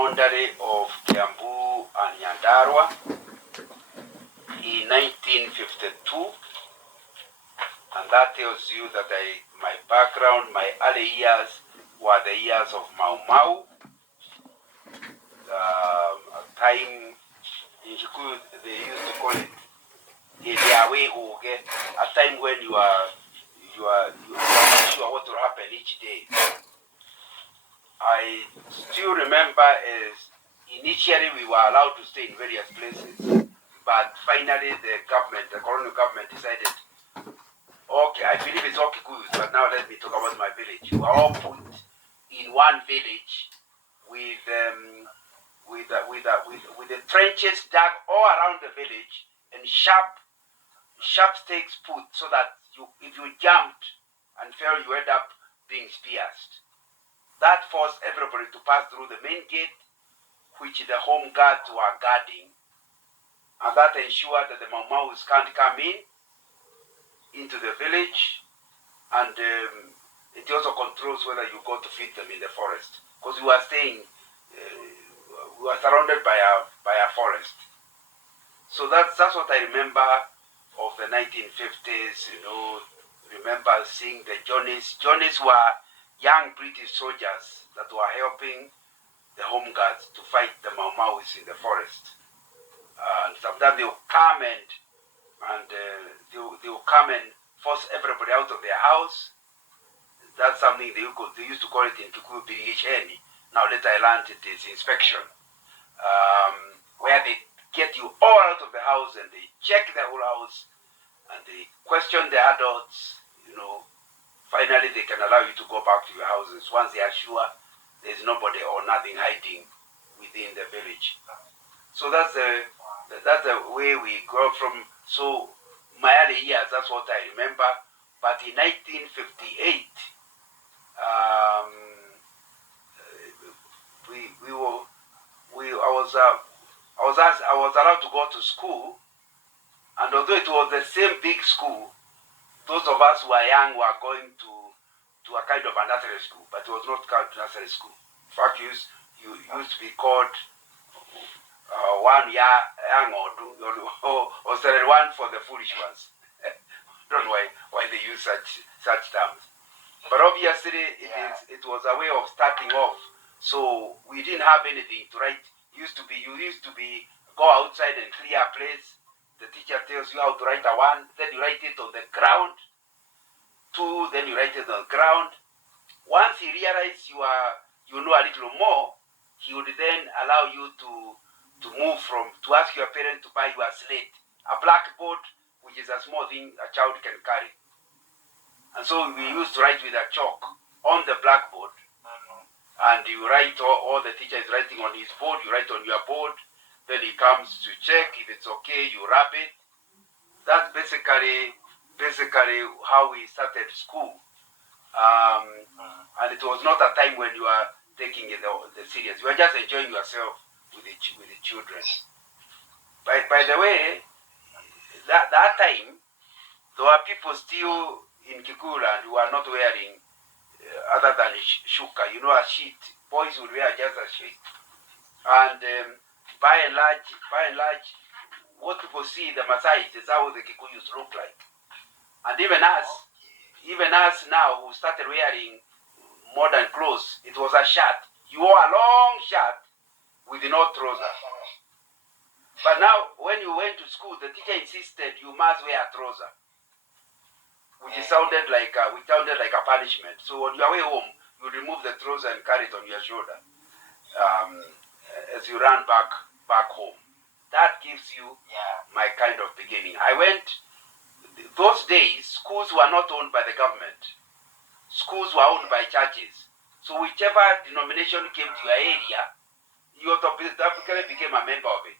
boundary of Kiambu and Nyandarua in 1952, and that tells you that my background, my early years were the years of Mau Mau. A time in Kikuyu they used to call it a time when you are not sure what will happen each day. I still remember as initially we were allowed to stay in various places, but finally the colonial government decided, okay, I believe it's all Kikuyus, but now let me talk about my village. We were all put in one village with the trenches dug all around the village and sharp stakes put so that if you jumped and fell, you end up being pierced. That forced everybody to pass through the main gate, which the home guards were guarding, and that ensured that the Mau Maus can't come into the village, and it also controls whether you go to feed them in the forest, because we were surrounded by a forest. So that's what I remember of the 1950s. Remember seeing the Johnnies. Johnnies were young British soldiers that were helping the home guards to fight the Mau Maus in the forest. And sometimes they will come and they will come and force everybody out of their house. That's something they used to call it in Kikuyu Birigisheni. Now later I learned it is inspection, where they get you all out of the house and they check the whole house and they question the adults. Finally they can allow you to go back to your houses once they are sure there's nobody or nothing hiding within the village. So that's the way we grew up from. So my early years, that's what I remember. But in 1958, I was allowed to go to school, and although it was the same big school, those of us who were young were going to a kind of a nursery school, but it was not called nursery school. In fact, you used to be called 1 year young or standard one for the foolish ones. I don't know why they use such terms. But obviously it was a way of starting off. So we didn't have anything to write. You used to be go outside and clear a place. The teacher tells you how to write a 1, then you write it on the ground. 2, then you write it on the ground. Once he realized you know a little more, he would then allow you to move to ask your parent to buy you a slate, a blackboard, which is a small thing a child can carry. And so we used to write with a chalk on the blackboard. And you write, all the teacher is writing on his board, you write on your board. Then he comes to check. If it's okay, you wrap it. That's basically how we started school. And it was not a time when you are taking it the serious. You are just enjoying yourself with the children. By the way, that time, there were people still in Kikuland who are not wearing other than shuka, a sheet. Boys would wear just a sheet. And by and large, what people see in the Maasai is how the Kikuyus look like. And even us now who started wearing modern clothes, it was a shirt. You wore a long shirt with no trouser. But now, when you went to school, the teacher insisted you must wear a trouser, which sounded like a punishment. So on your way home, you remove the trouser and carry it on your shoulder as you run back home. That gives you my kind of beginning. Those days, schools were not owned by the government. Schools were owned by churches. So whichever denomination came to your area, you automatically became a member of it.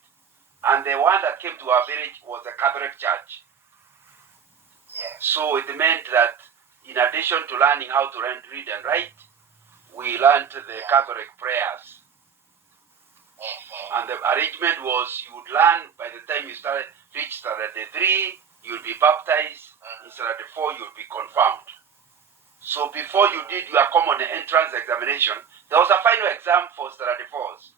And the one that came to our village was the Catholic Church. So it meant that in addition to learning how to read and write, we learned the Catholic prayers. And the arrangement was you would learn by the time you reach standard 3, you would be baptized. In standard 4, you would be confirmed. So before you did your common entrance examination, there was a final exam for standard 4s.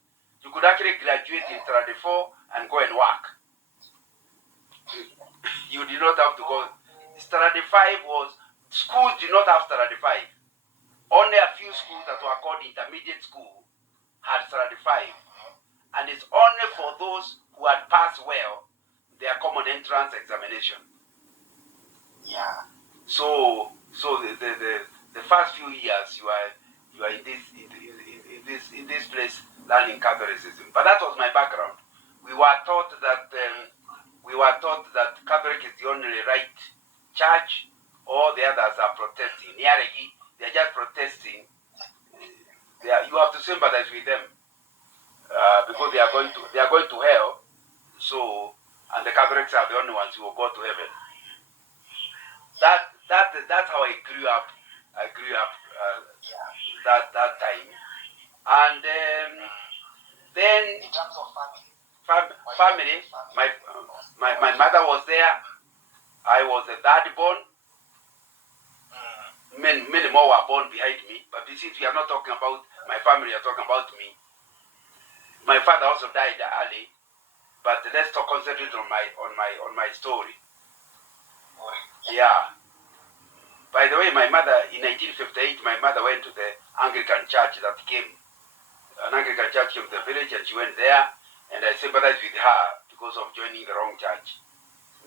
You could actually graduate in 34 and go and work. You did not have to go. 35 was, schools did not have 35. Only a few schools that were called intermediate school had 35. And it's only for those who had passed well their common entrance examination. Yeah. So the first few years you are in this place learning Catholicism. But that was my background. We were taught that Catholic is the only right church. All the others are protesting. They are just protesting. You have to sympathize with them because they are going to hell. So, and the Catholics are the only ones who will go to heaven. That's how I grew up. That time, and then in terms of family, my mother was there. I was the third born. Many more were born behind me. But since we are not talking about my family, we are talking about me. My father also died early. But let's concentrate on my story. Yeah. By the way, my mother, in 1958, my mother went to the Anglican church that came. An Anglican church came to the village, and she went there, and I sympathized with her because of joining the wrong church.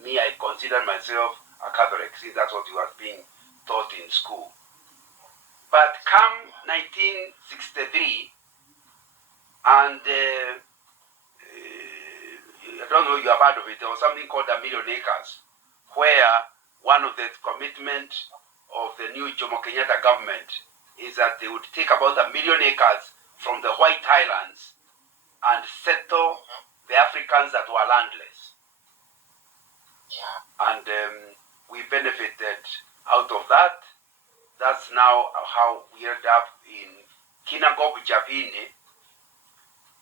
Me, I considered myself a Catholic, since that's what was being taught in school. But come 1963, and I don't know if you have heard of it, there was something called the Million Acres, where one of the commitments of the new Jomo Kenyatta government is that they would take about 1 million acres from the White Highlands and settle the Africans that were landless. Yeah. And we benefited out of that. That's now how we ended up in Kinangop, Javine.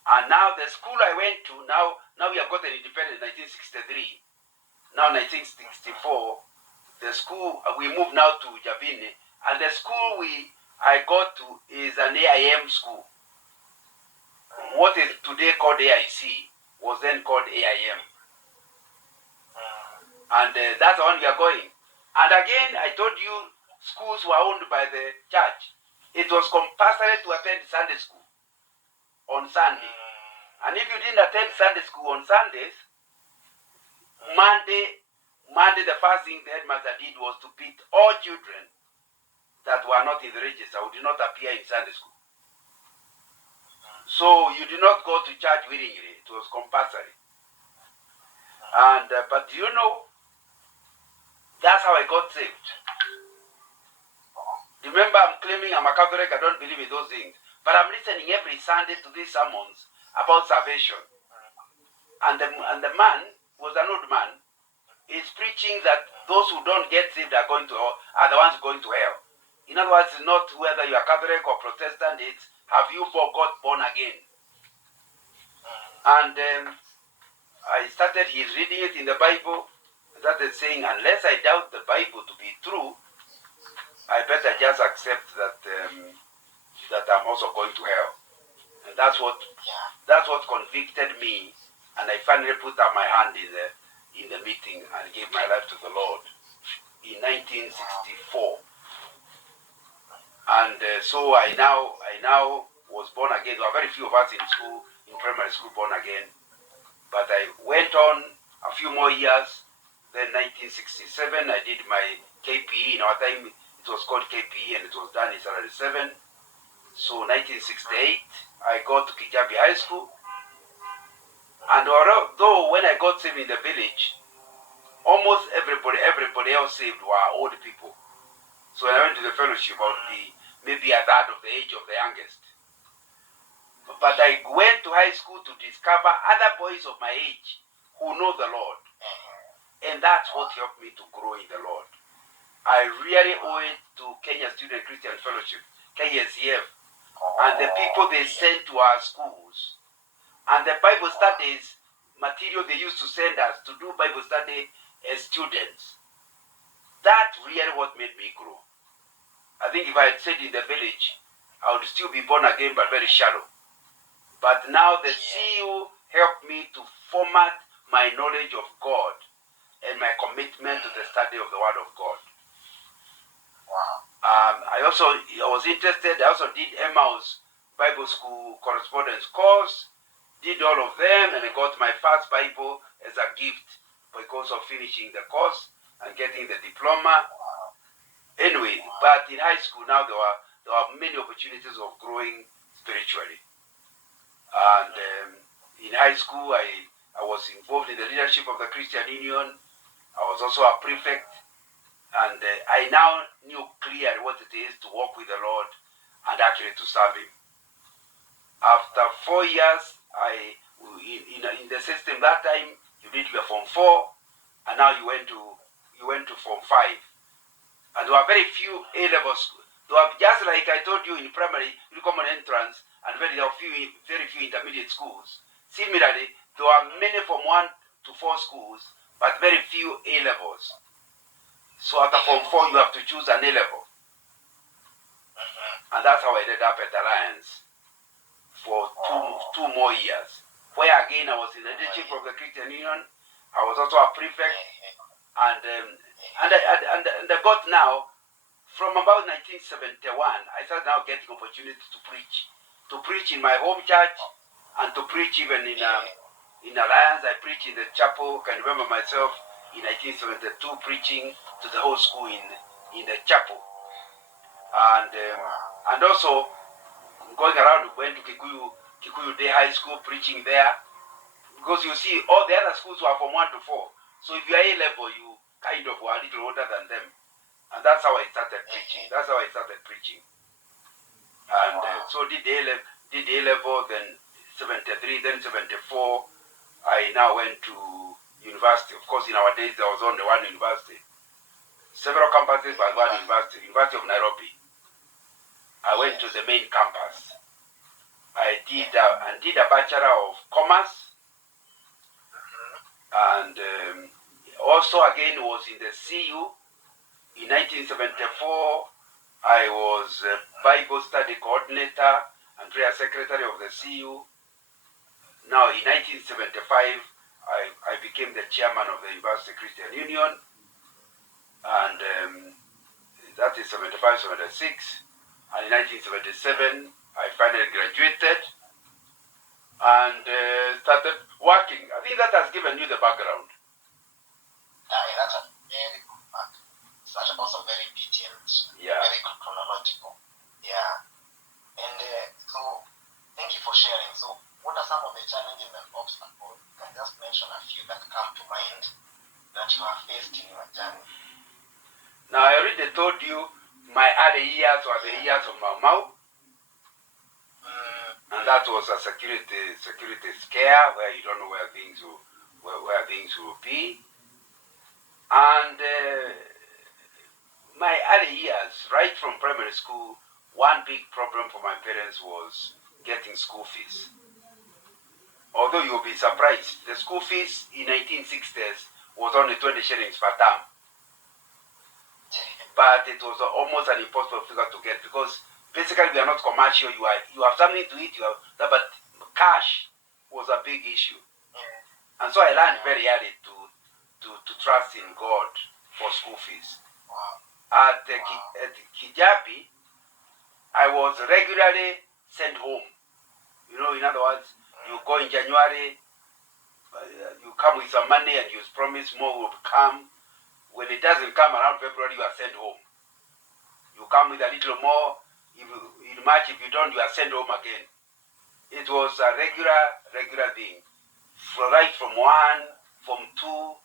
And now the school I went to, now we have got an independence in 1963. Now 1964, the school, we moved now to Javine, and the school I got to is an AIM school. What is today called AIC was then called AIM. And that's the one we are going. And again, I told you, schools were owned by the church. It was compulsory to attend Sunday school on Sunday. And if you didn't attend Sunday school on Sundays, Monday, the first thing the headmaster did was to beat all children that were not in the register, who did not appear in Sunday school. So you did not go to church willingly. It was compulsory. And but you know, that's how I got saved. Remember, I'm claiming I'm a Catholic. I don't believe in those things, but I'm listening every Sunday to these sermons about salvation. And the man was an old man. Is preaching that those who don't get saved are the ones going to hell. In other words, it's not whether you are Catholic or Protestant, it's have you got born again. And I started reading it in the Bible. I started saying, unless I doubt the Bible to be true, I better just accept that I'm also going to hell. And that's what convicted me, and I finally put up my hand in the meeting and gave my life to the Lord in 1964. And so I now was born again. There were very few of us in primary school, born again. But I went on a few more years. Then 1967, I did my KPE. In our time, it was called KPE, and it was done in 1977. So 1968, I got to Kijabi High School. And although when I got saved in the village, almost everybody else saved were old people. So when I went to the fellowship, I would be maybe a third of the age of the youngest. But I went to high school to discover other boys of my age who know the Lord. And that's what helped me to grow in the Lord. I really owe it to Kenya Student Christian Fellowship, KSCF, and the people they sent to our schools. And the Bible studies material they used to send us to do Bible study as students. That really what made me grow. I think if I had stayed in the village, I would still be born again, but very shallow. But now the CU helped me to format my knowledge of God and my commitment to the study of the Word of God. Wow. I was interested. I also did Emmaus Bible School correspondence course, did all of them, and I got my first Bible as a gift because of finishing the course and getting the diploma. Anyway, but in high school now there were many opportunities of growing spiritually. And in high school I was involved in the leadership of the Christian Union. I was also a prefect, and I now knew clearly what it is to walk with the Lord and actually to serve Him. After 4 years, in the system that time you did your Form 4, and now you went to Form 5, and there were very few A-level schools. There were, just like I told you, in primary common entrance, and very few intermediate schools. Similarly, there were many Form 1 to 4 schools, but very few A-levels. So after Form 4, you have to choose an A-level. And that's how I ended up at Alliance for two more years, where again I was in the leadership of the Christian Union. I was also a prefect, and I got now, from about 1971, I started now getting opportunities to preach in my home church, and to preach even in Alliance. I preached in the chapel. I can remember myself in 1972 preaching to the whole school in the chapel, and also going around, went to Kikuyu Day High School preaching there, because you see all the other schools were from 1 to 4. So if you are A-level, you kind of were a little older than them, and that's how I started preaching. And so did A-level, then 73, then 74. I now went to university. Of course, in our days there was only one university. Several campuses, but one university, University of Nairobi. I went to the main campus. I did a Bachelor of Commerce, and also again was in the CU. In 1974, I was Bible Study Coordinator and Prayer Secretary of the CU. Now in 1975, I became the chairman of the University Christian Union, and that is 75, 76. And in 1977, I finally graduated and started working. I think that has given you the background. That's a very good back. Such also very detailed, very chronological. Yeah. And so, thank you for sharing. So, what are some of the challenges and obstacles? You can just mention a few that come to mind that you have faced in your journey. Now, I already told you my early years were the years of Mau, and that was a security scare where you don't know where things will be. And my early years, right from primary school, one big problem for my parents was getting school fees. Although you'll be surprised, the school fees in 1960s was only 20 shillings per term. But it was almost an impossible figure to get, because basically we are not commercial. You have something to eat, but cash was a big issue. And so I learned very early to trust in God for school fees. At Kijabi, I was regularly sent home. In other words, you go in January, you come with some money and you promise more will come. When it doesn't come around February, you are sent home. You come with a little more. In March, if you don't, you are sent home again. It was a regular thing. Right from 1, from 2.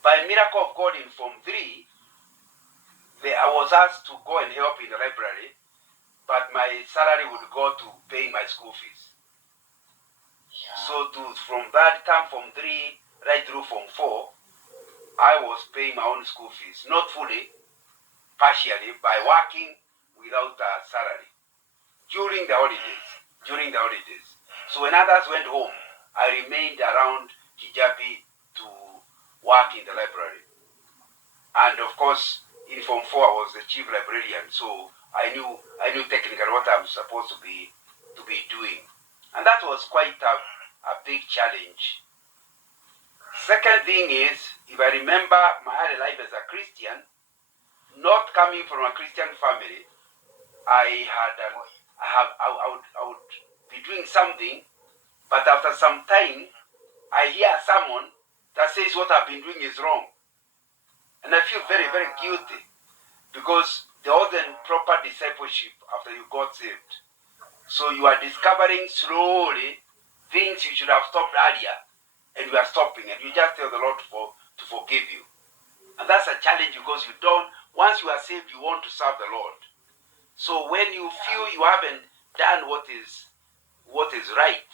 By miracle of God, in Form 3, I was asked to go and help in the library, but my salary would go to paying my school fees. So from that term, Form 3, right through Form 4, I was paying my own school fees, not fully, partially, by working without a salary during the holidays. So when others went home, I remained around Kijabi to work in the library. And of course, in Form 4, I was the chief librarian, so I knew technically what I'm supposed to be doing. And that was quite a big challenge. Second thing is, if I remember my early life as a Christian, not coming from a Christian family, I would be doing something, but after some time, I hear someone that says what I've been doing is wrong. And I feel very, very guilty because there wasn't proper discipleship after you got saved. So you are discovering slowly things you should have stopped earlier, and you are stopping, and you just tell the Lord to forgive you. And that's a challenge because you don't, once you are saved, you want to serve the Lord. So when you feel you haven't done what is right,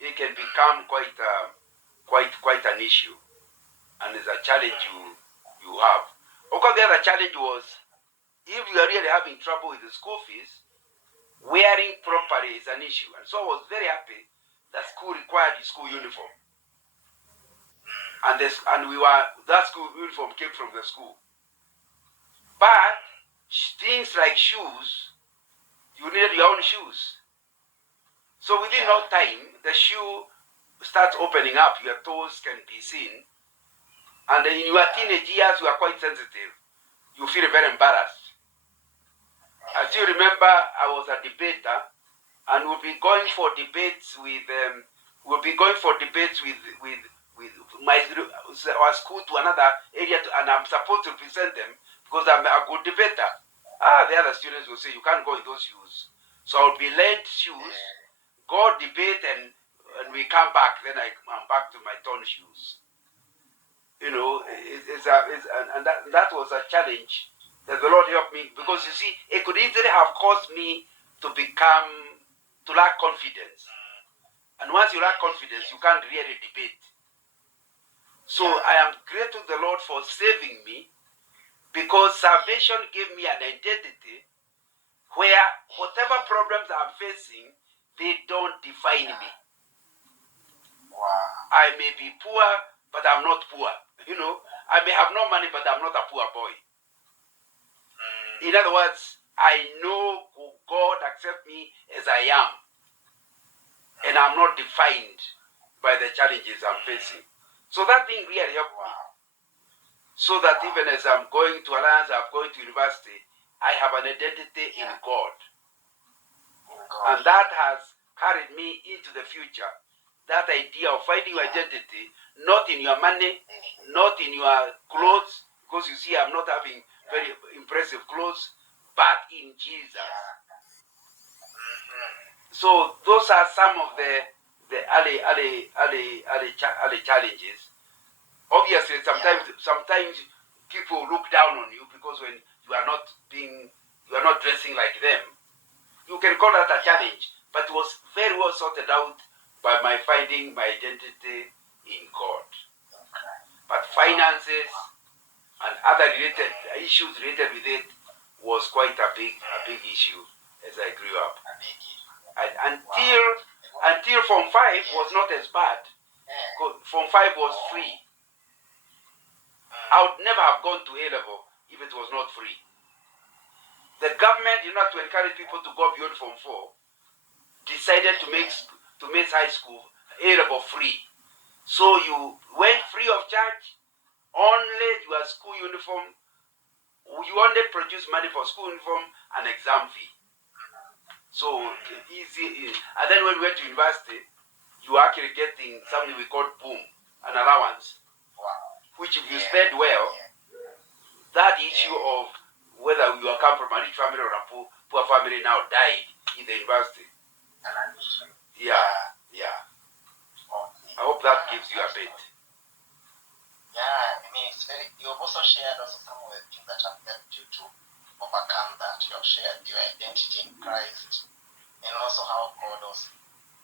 it can become quite an issue, and it's a challenge you have. Of course, the other challenge was, if you are really having trouble with the school fees, wearing properly is an issue. And so I was very happy that school required the school uniform. And that school uniform came from the school. But things like shoes, you needed your own shoes. So within no time, the shoe starts opening up, your toes can be seen. And in your teenage years, you are quite sensitive. You feel very embarrassed. I still remember I was a debater, and we'll be going for debates with our school to another area, and I'm supposed to represent them because I'm a good debater. The other students will say you can't go in those shoes. So I'll be lent shoes, go debate, and we come back. Then I'm back to my torn shoes. You know, that was a challenge that the Lord helped me, because you see, it could easily have caused me to lack confidence. And once you lack confidence, you can't really debate. So I am grateful to the Lord for saving me, because salvation gave me an identity where whatever problems I'm facing, they don't define me. Wow. I may be poor, but I'm not poor. You know, I may have no money, but I'm not a poor boy. In other words, I know God accepts me as I am, and I'm not defined by the challenges I'm facing. So that thing really helped me. So that even as I'm going to Alliance, I'm going to university, I have an identity in God. And that has carried me into the future. That idea of finding your identity, not in your money, not in your clothes, because you see I'm not having very impressive clothes, but in Jesus. So those are some of the early challenges. Obviously, sometimes people look down on you because when you are not dressing like them, you can call that a challenge. But it was very well sorted out by my finding my identity in God. But finances and other related issues related with it was quite a big issue as I grew up. And until Form 5 was not as bad. Form 5 was free. I would never have gone to A level if it was not free. The government, in order to encourage people to go beyond Form 4, decided to make high school A level free. So you went free of charge, only your school uniform. You only produce money for school uniform and exam fee. So easy. And then when we went to university, you are actually getting something we call boom, an allowance. Which if you spend well, that issue of whether you come from a rich family or a poor family now died in the university. Yeah. I hope that gives you a bit. Yeah, I mean, you have also shared some of the things that have helped you to overcome that. You have shared your identity in Christ, and also how God has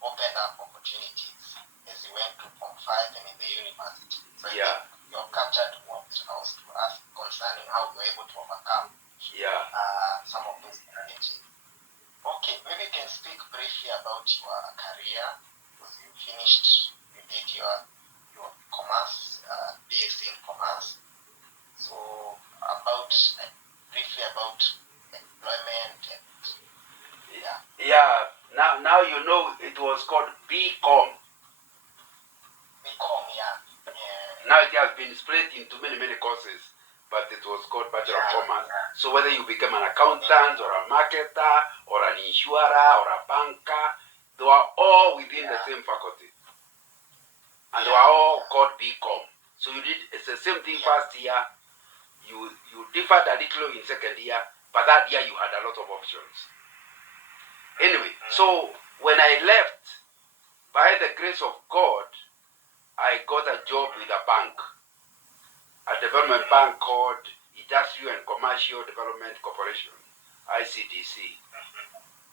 opened up opportunities as you went to Form 5 and in the university. So you have captured what I was to ask concerning how you were able to overcome some of those challenges. Okay, maybe you can speak briefly about your career, because you did your commerce, BSc in commerce. So briefly about employment and Now Now you know it was called BCom. BCom, yeah. Now it has been split into many courses, but it was called Bachelor of Commerce. So whether you become an accountant or a marketer or an insurer or a banker, they were all within the same faculty. And they were all called BCom. So it's the same thing first year. You differed a little in second year, but that year you had a lot of options. Anyway, so when I left, by the grace of God, I got a job with a bank, a development bank called Industrial and Commercial Development Corporation, ICDC.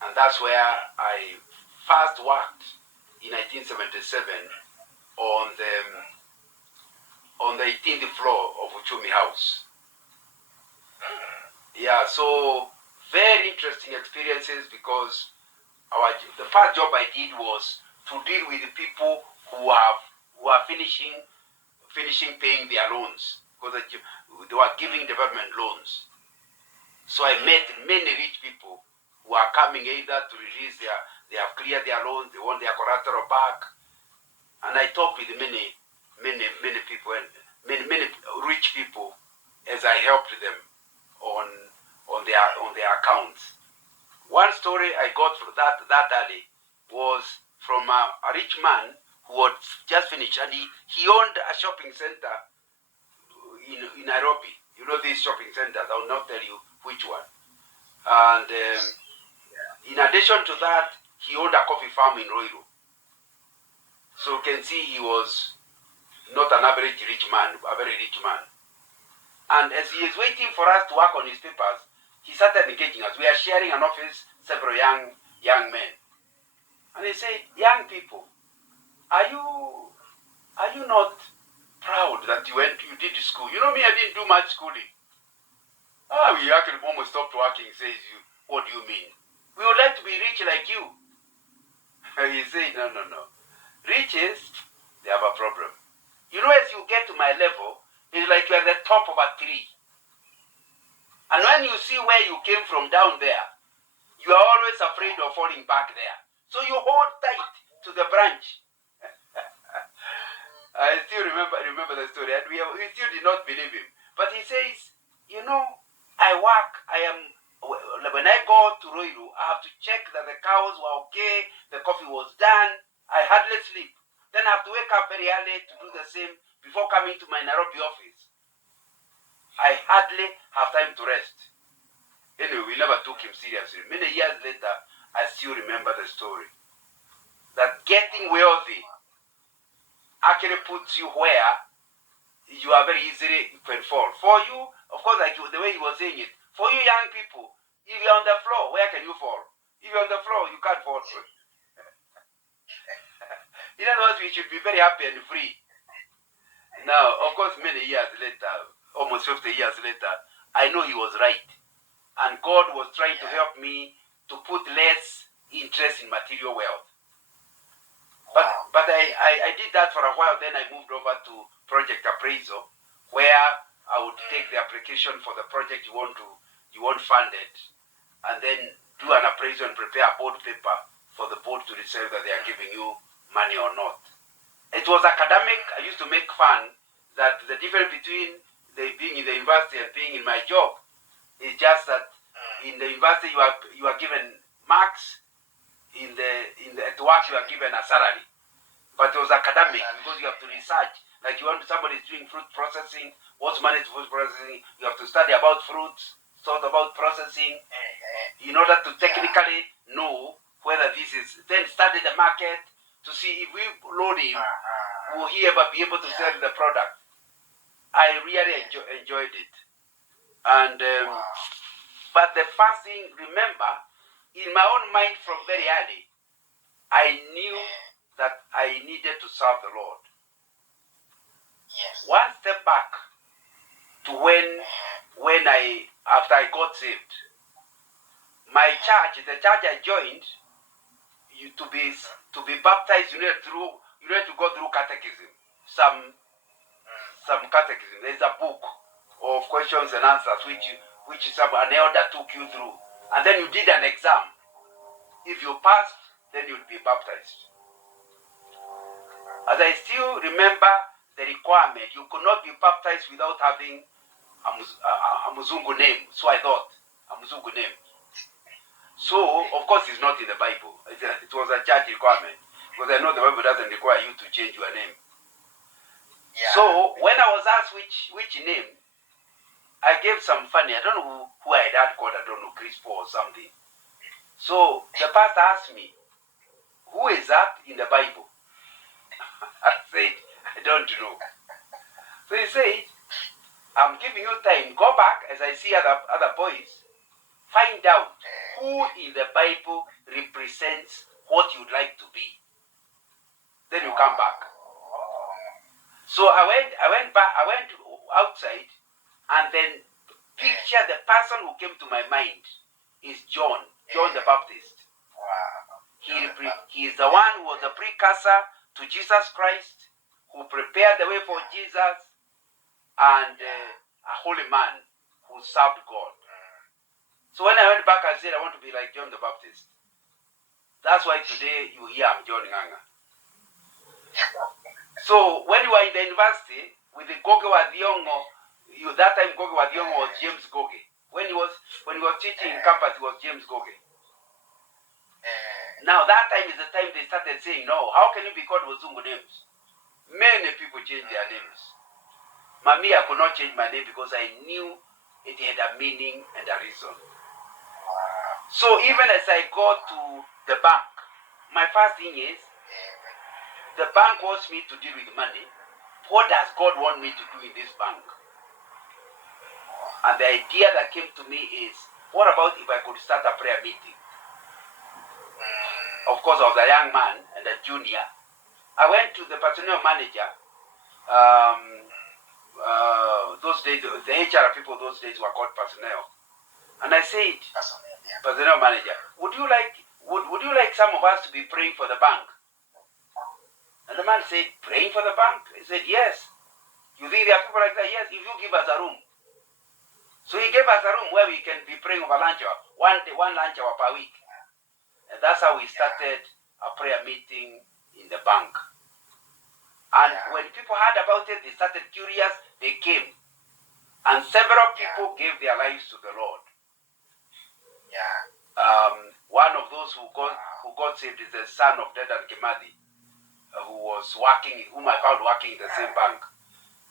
And that's where I first worked in 1977 on the 18th floor of Uchumi House. Yeah, so very interesting experiences, because the first job I did was to deal with the people who are finishing paying their loans, because they were giving development loans. So I met many rich people who are coming either to release they have cleared their loans, they want their collateral back. And I talked with many people, and many rich people, as I helped them on their accounts. One story I got from that early was from a rich man who had just finished, and he owned a shopping center in Nairobi. You know these shopping centers, I will not tell you which one. And in addition to that, he owned a coffee farm in Ruiru. So you can see he was not an average rich man, a very rich man. And as he is waiting for us to work on his papers, he started engaging us. We are sharing an office, several young men. And he said, young people, are you not proud that you did school? You know me, I didn't do much schooling. We actually almost stopped working, says you. What do you mean? We would like to be rich like you. He said, no. Riches, they have a problem. You know, as you get to my level, it's like you're at the top of a tree. And when you see where you came from down there, you are always afraid of falling back there. So you hold tight to the branch. I still remember the story, and we still did not believe him. But he says, you know, when I go to Ruiru, I have to check that the cows were okay, the coffee was done. I hardly sleep. Then I have to wake up very early to do the same before coming to my Nairobi office. I hardly have time to rest. Anyway, we never took him seriously. Many years later, I still remember the story. That getting wealthy actually puts you where you are very easily you can fall. For you, of course, like the way he was saying it, for you young people, if you're on the floor, where can you fall? If you're on the floor, you can't fall. In other words, we should be very happy and free. Now, of course, many years later, almost 50 years later, I know he was right. And God was trying to help me to put less interest in material wealth. But I did that for a while. Then I moved over to project appraisal, where I would take the application for the project you want funded, and then do an appraisal and prepare a board paper for the board to decide that they are giving you money or not. It was academic. I used to make fun that the difference between being in the university and being in my job is just that in the university you are given marks, at work you are given a salary. But it was academic because you have to research. Like somebody is doing fruit processing, what's managed food processing, you have to study about fruits, thought about processing, in order to technically know whether this is, then study the market to see if we load him, will he ever be able to sell the product. I really enjoyed it. And but the first thing, remember, in my own mind from very early, I knew that I needed to serve the Lord. Yes. One step back to after I got saved, my church, the church I joined, to be baptized, you need to go through catechism. Some catechism. There's a book of questions and answers which an elder took you through, and then you did an exam. If you passed, then you'd be baptized. As I still remember the requirement, you could not be baptized without having a Muzungu name. So I thought, a Muzungu name. So, of course, it's not in the Bible. It was a church requirement. Because I know the Bible doesn't require you to change your name. Yeah. So, when I was asked which name, I gave some funny, I don't know who I had called, I don't know, Crispo or something. So, the pastor asked me, who is that in the Bible? I said, I don't know. So he said, I'm giving you time. Go back, as I see other boys. Find out who in the Bible represents what you'd like to be. Then you come back. So I went back. I went outside, and then picture the person who came to my mind is John the Baptist. He is the one who was the precursor to Jesus Christ, who prepared the way for Jesus, and a holy man who served God. So when I went back, I said, I want to be like John the Baptist. That's why today you hear I'm John Nganga. So when you were in the university with the Goge Wadiongo, that time Goge Wadiongo was James Goge. When he was teaching in campus, he was James Goge. Now that time is the time they started saying, no, how can you be called Wazungu names? Many people changed their names. Mami, I could not change my name because I knew it had a meaning and a reason. So even as I go to the bank, my first thing is, the bank wants me to deal with money. What does God want me to do in this bank? And the idea that came to me is, what about if I could start a prayer meeting? Of course, I was a young man and a junior. I went to the personnel manager. Those days, the HR people those days were called personnel. And I said, personnel manager, would you like some of us to be praying for the bank? And the man said, praying for the bank? He said, yes. You think there are people like that? Yes, if you give us a room. So he gave us a room where we can be praying over lunch hour, one lunch hour per week. And that's how we started a prayer meeting in the bank. And when people heard about it, they started curious, they came. And several people gave their lives to the Lord. One of those who got saved is the son of Dedan Kimathi, whom I found working in the same bank.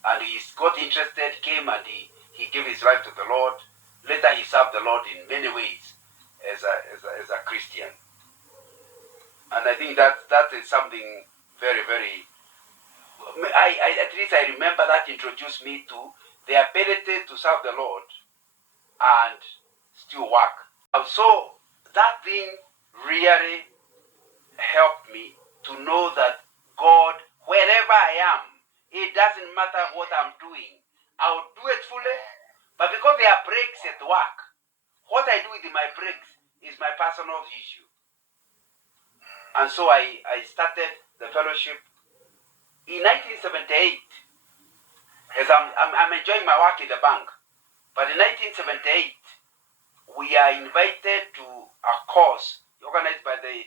And he got interested, came and he gave his life to the Lord. Later he served the Lord in many ways as a Christian. And I think that is something very, very, at least I remember that introduced me to the ability to serve the Lord and still work. So that thing really helped me to know that God, wherever I am, it doesn't matter what I'm doing, I'll do it fully. But because there are breaks at work, what I do with my breaks is my personal issue. And so I started the fellowship in 1978. As I'm enjoying my work in the bank. But in 1978, we are invited to a course organized by the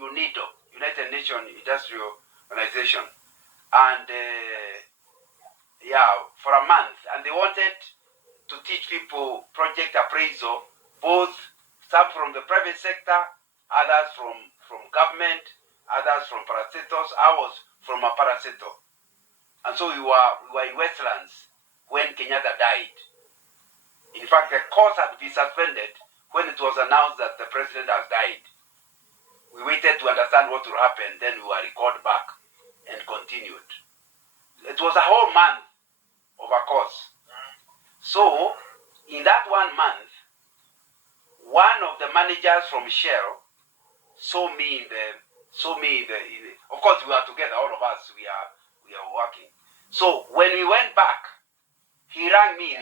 UNIDO, United Nations Industrial Organization. And for a month. And they wanted to teach people project appraisal, both some from the private sector, others from government, others from Paracetos. I was from a Paraceto. And so we were in Westlands when Kenyatta died. In fact, the course had been suspended when it was announced that the president has died. We waited to understand what would happen, then we were recalled back and continued. It was a whole month of a course. So, in that 1 month, one of the managers from Shell saw me of course we were together, all of us, we are working. So when we went back, he rang me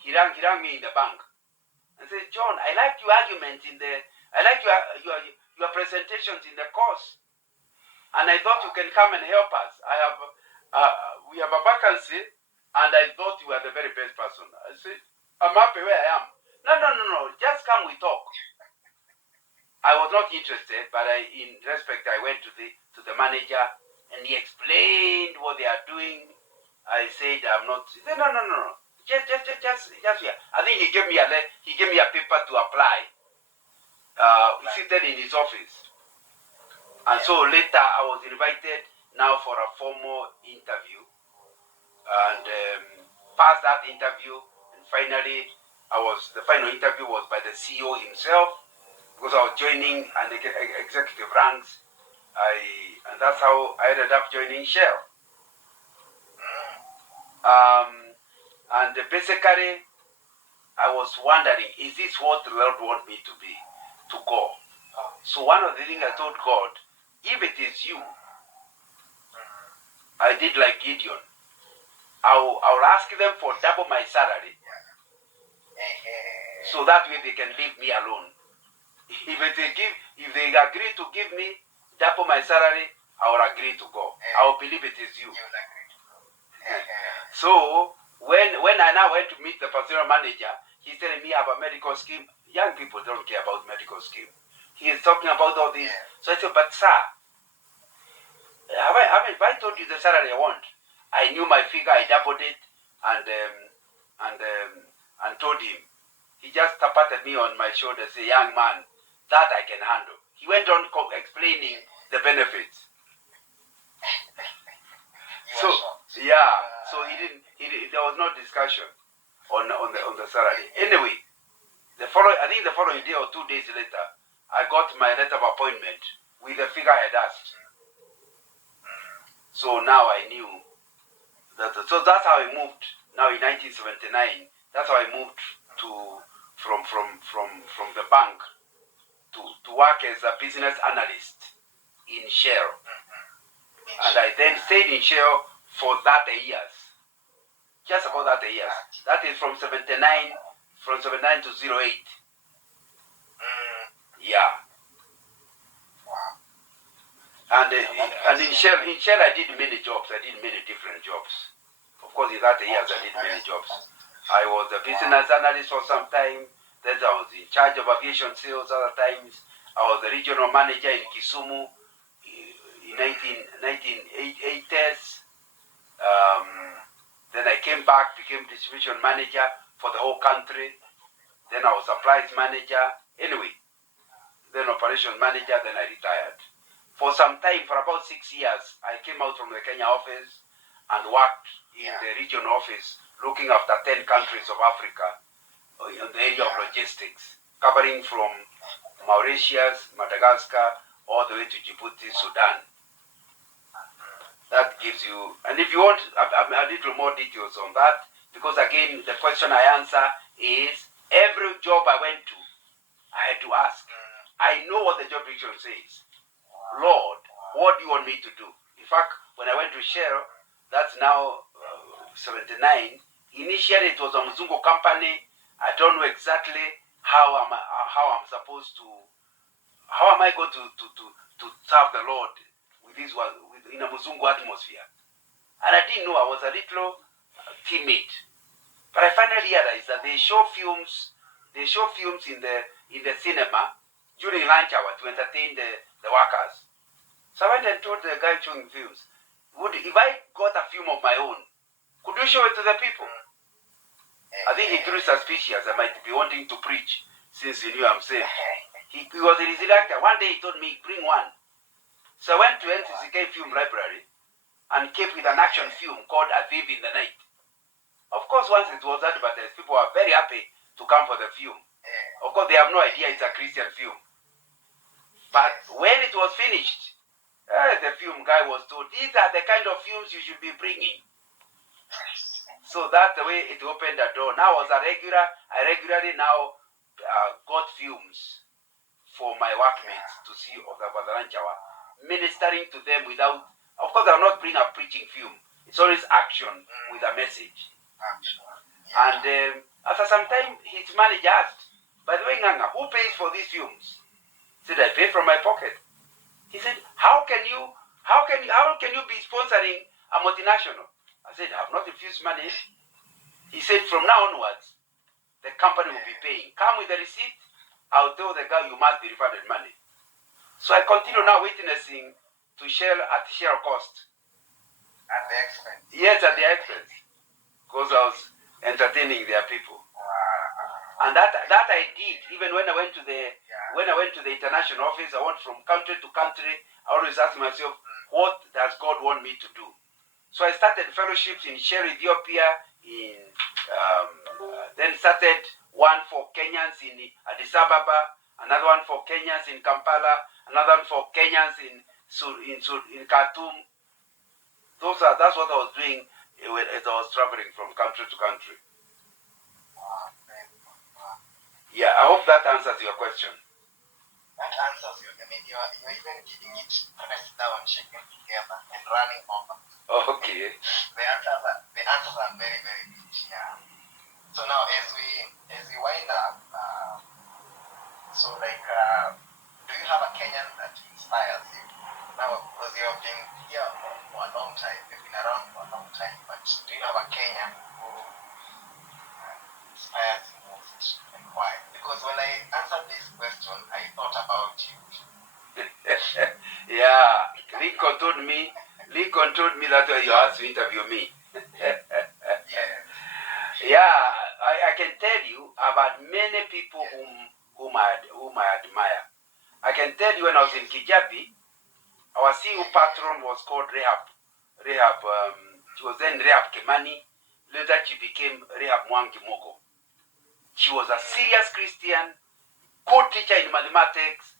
he rang me in the bank and said, John, I liked your argument I liked your presentations in the course, and I thought you can come and help us. We have a vacancy, and I thought you were the very best person. I said, I'm happy where I am. No, just come, we talk. I was not interested, but in respect, I went to the manager, and he explained what they are doing. I said, I'm not. He said, no. Just here. I think he gave me a paper to apply. Seated in his office. And so later I was invited now for a formal interview, and passed that interview, and finally the final interview was by the CEO himself, because I was joining an executive ranks. And that's how I ended up joining Shell. And basically I was wondering, is this what the Lord wants me to be, to go? So one of the things I told God, if it is you, I did like Gideon. I'll ask them for double my salary, so that way they can leave me alone. If they agree to give me double my salary, I will agree to go. I will believe it is you. So when I now went to meet the personnel manager, he's telling me about medical scheme. Young people don't care about medical scheme. He is talking about all this. So I said, but sir, have I told you the salary I want? I knew my figure, I doubled it, and told him. He just patted me on my shoulder, say, young man, that I can handle. He went on explaining the benefits. So there was no discussion on the salary. Anyway, the following day or 2 days later, I got my letter of appointment with the figure I had asked. So now I knew that. So that's how I moved. Now in 1979, that's how I moved from the bank to work as a business analyst in Shell. And I then stayed in Shell for 30 years. Just about 30 years. That is from 79 to 08. Yeah. And in Shell I did many jobs. I did many different jobs. Of course, in 30 years I did many jobs. I was a business analyst for some time. Then I was in charge of aviation sales other times. I was the regional manager in Kisumu in 1980s. Then I came back, became distribution manager for the whole country. Then I was supplies manager. Anyway, then operations manager, then I retired. For some time, for about 6 years, I came out from the Kenya office and worked in the regional office, looking after 10 countries of Africa in the area of logistics, covering from Mauritius, Madagascar, all the way to Djibouti, Sudan. That gives you, and if you want a little more details on that, because again, the question I answer is, every job I went to, I had to ask. I know what the job description says. Lord, what do you want me to do? In fact, when I went to Shell, that's now 79, initially it was a Mzungu company. I don't know exactly how am I going to serve the Lord with this in a Mzungu atmosphere. And I didn't know, I was a little timid. But I finally realized that they show films in the cinema during lunch hour to entertain the workers. So I went and told the guy showing films, if I got a film of my own, could you show it to the people? I think he grew suspicious I might be wanting to preach, since he knew I'm saved. He was a reactor. One day he told me, bring one. So I went to NCCK Film Library and came with an action film called A Thief in the Night. Of course, once it was advertised, people were very happy to come for the film. Of course, they have no idea it's a Christian film. But when it was finished, the film guy was told, these are the kind of films you should be bringing. So that way it opened the door. Now as a regular, I regularly now got films for my workmates to see of the Badaranchawa, ministering to them without, of course I will not bring a preaching film. It's always action with a message. And after some time, his manager asked, by the way, Nganga, who pays for these films? He said, I pay from my pocket. He said, how can you be sponsoring a multinational? I said, I have not refused money. He said, from now onwards, the company will be paying. Come with the receipt, I'll tell the guy you must be refunded money. So I continue now witnessing to Shell at Shell cost. At the expense? Yes, at the expense. Because I was entertaining their people. And that I did even when I went to the international office. I went from country to country. I always ask myself, what does God want me to do? So I started fellowships in Shell Ethiopia, then started one for Kenyans in Addis Ababa, another one for Kenyans in Kampala, another one for Kenyans in Khartoum. That's what I was doing as I was traveling from country to country. Yeah, I hope that answers your question. That answers you. I mean, you're even giving it pressed down, shaking together, and running over. Okay. The answers are very, very big. Yeah. So now, as we wind up, do you have a Kenyan that inspires you? Now, because you have been here for a long time, you've been around for a long time, but do you have a Kenyan who inspires you most, and why? Because when I answered this question, I thought about you. Yeah, Lincoln told me that you asked to interview me. Yeah, I can tell you about many people whom I admire. I can tell you when I was in Kijabi, our CEO patron was called Rehab. She was then Rehab Kimani. Later she became Rehab Mwangi Mogo. She was a serious Christian, good teacher in mathematics,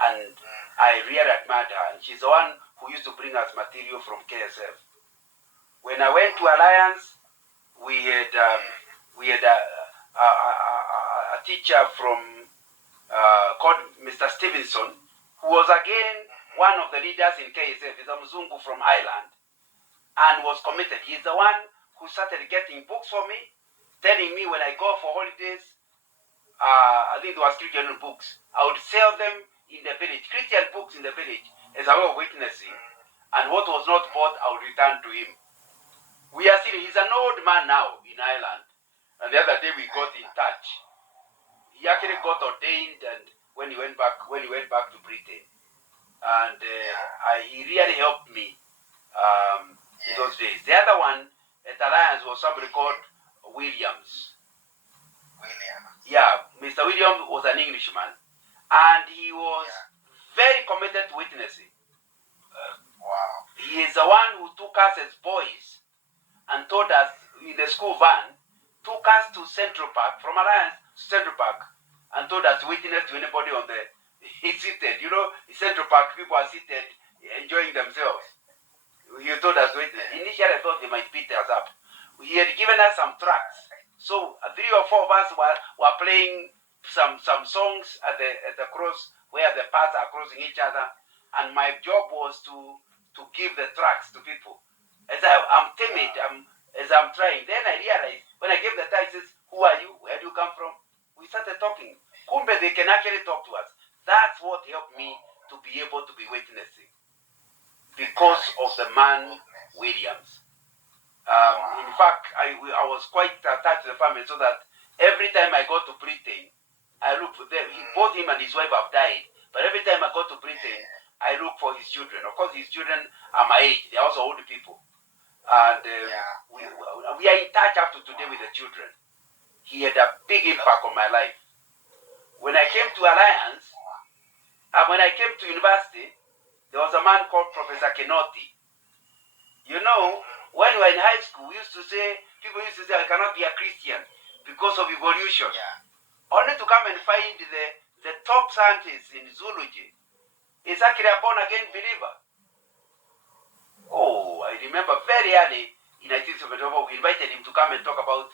and I really admired her. And she's the one who used to bring us material from KSF. When I went to Alliance, we had a teacher from called Mr. Stevenson, who was again one of the leaders in KSF. He's a Mzungu from Ireland, and was committed. He's the one who started getting books for me, telling me when I go for holidays, I think there was Christian books, I would sell them in the village, Christian books in the village, as a way of witnessing, and what was not bought, I would return to him. We are still, he's an old man now in Ireland, and the other day we got in touch. He actually got ordained, and when he went back to Britain, and he really helped me in those days. The other one at Alliance was somebody called Williams. Yeah, Mr. Williams was an Englishman, and he was very committed to witnessing. Wow. He is the one who took us as boys and told us in the school van, took us to Central Park, from Alliance to Central Park, and told us to witness to anybody on the, he's seated, in Central Park, people are seated, enjoying themselves. He told us to witness. Initially I thought they might beat us up. He had given us some tracks. So 3 or 4 of us were playing some songs at the cross where the paths are crossing each other, and my job was to give the tracks to people. As I'm timid, as I'm trying, then I realized when I gave the tracks, who are you? Where do you come from? We started talking. Kumbe, they can actually talk to us. That's what helped me to be able to be witnessing, because of the man Williams. In fact, I was quite attached to the family, so that every time I go to Britain, I look for them. Both him and his wife have died, but every time I go to Britain, I look for his children. Of course, his children are my age. They're also old people. And we are in touch up to today with the children. He had a big impact on my life. When I came to Alliance, and when I came to university, there was a man called Professor Kinoti. When we were in high school, people used to say, I cannot be a Christian because of evolution. Yeah. Only to come and find the top scientist in zoology is actually a born-again believer. Oh, I remember very early in 1974, we invited him to come and talk about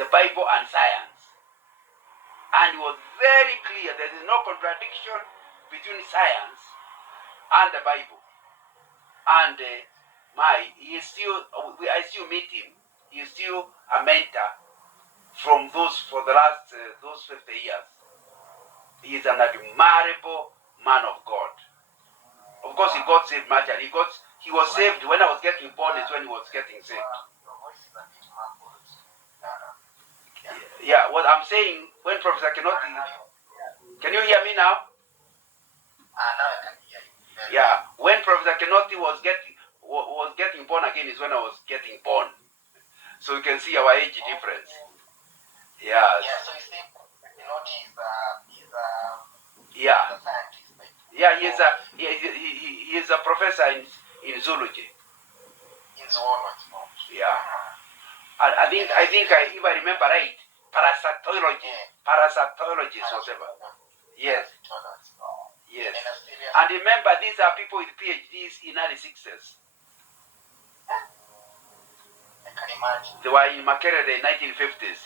the Bible and science. And it was very clear there is no contradiction between science and the Bible. And I still meet him. He's still a mentor for the last those 50 years. He is an admirable man of God. Of course, he got saved much, and he was saved when I was getting born. Is when he was getting saved. Yeah, what I'm saying, when Professor Kinoti, Can you hear me now? Now I can hear you. Yeah. When Professor Kinoti was getting born again is when I was getting born. So you can see our age difference. Yes. Yeah, so you see, Kinoti is a scientist. Yeah, he is a professor in zoology. In zoology. Yeah. I think if I remember right, parasitology, whatever. Yes. Yes. And remember, these are people with PhDs in early 60s. I can imagine. They were in Makerere in 1950s.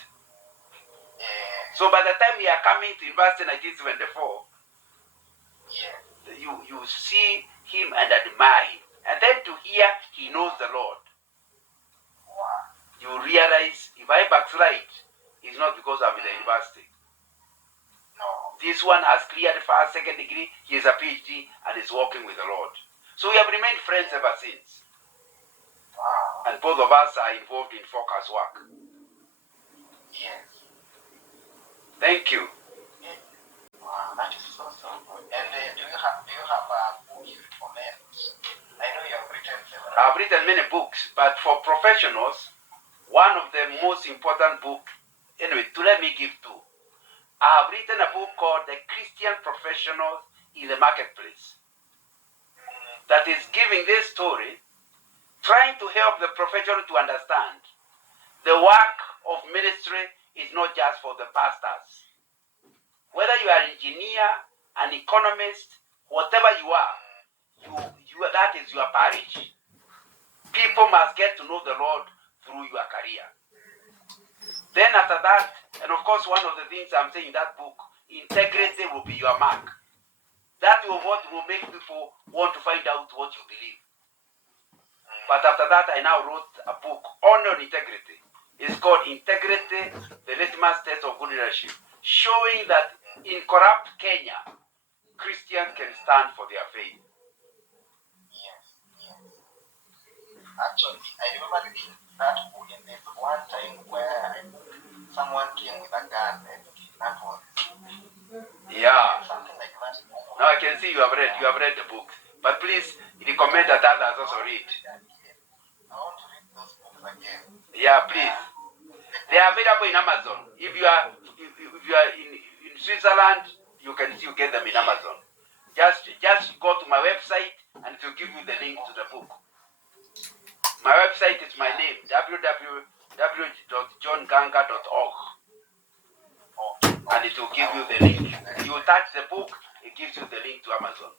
Yeah. So by the time we are coming to university in 1974, you see him and admire him. And then to hear he knows the Lord. Wow. You realize if I backslide, it's not because I'm in the university. No. This one has cleared first, second degree, he is a PhD and is working with the Lord. So we have remained friends ever since. Wow. And both of us are involved in focus work. Yes. Thank you. Wow, that is so good. And do you have a book you recommend? I know you have written several. I've written many books, but for professionals, one of the most important books, anyway, let me give two. I have written a book called The Christian Professionals in the Marketplace. That is giving this story, trying to help the professional to understand the work of ministry is not just for the pastors. Whether you are an engineer, an economist, whatever you are, that is your parish. People must get to know the Lord through your career. Then after that, and of course one of the things I'm saying in that book, integrity will be your mark. That will what will make people want to find out what you believe. But after that, I now wrote a book on integrity. It's called Integrity, the Litmus Test of Good Leadership, showing that in corrupt Kenya, Christians can stand for their faith. Yes. Actually, I remember reading that book, and there's one time where someone came with a gun, and that was something like that. Now I can see you have read the book, but please recommend that others also read. I want to read those books again. Yeah, please. They are available in Amazon. If you are in Switzerland, you get them in Amazon. Just go to my website and it will give you the link to the book. My website is my name, www.johnganga.org. And it will give you the link. You touch the book, it gives you the link to Amazon.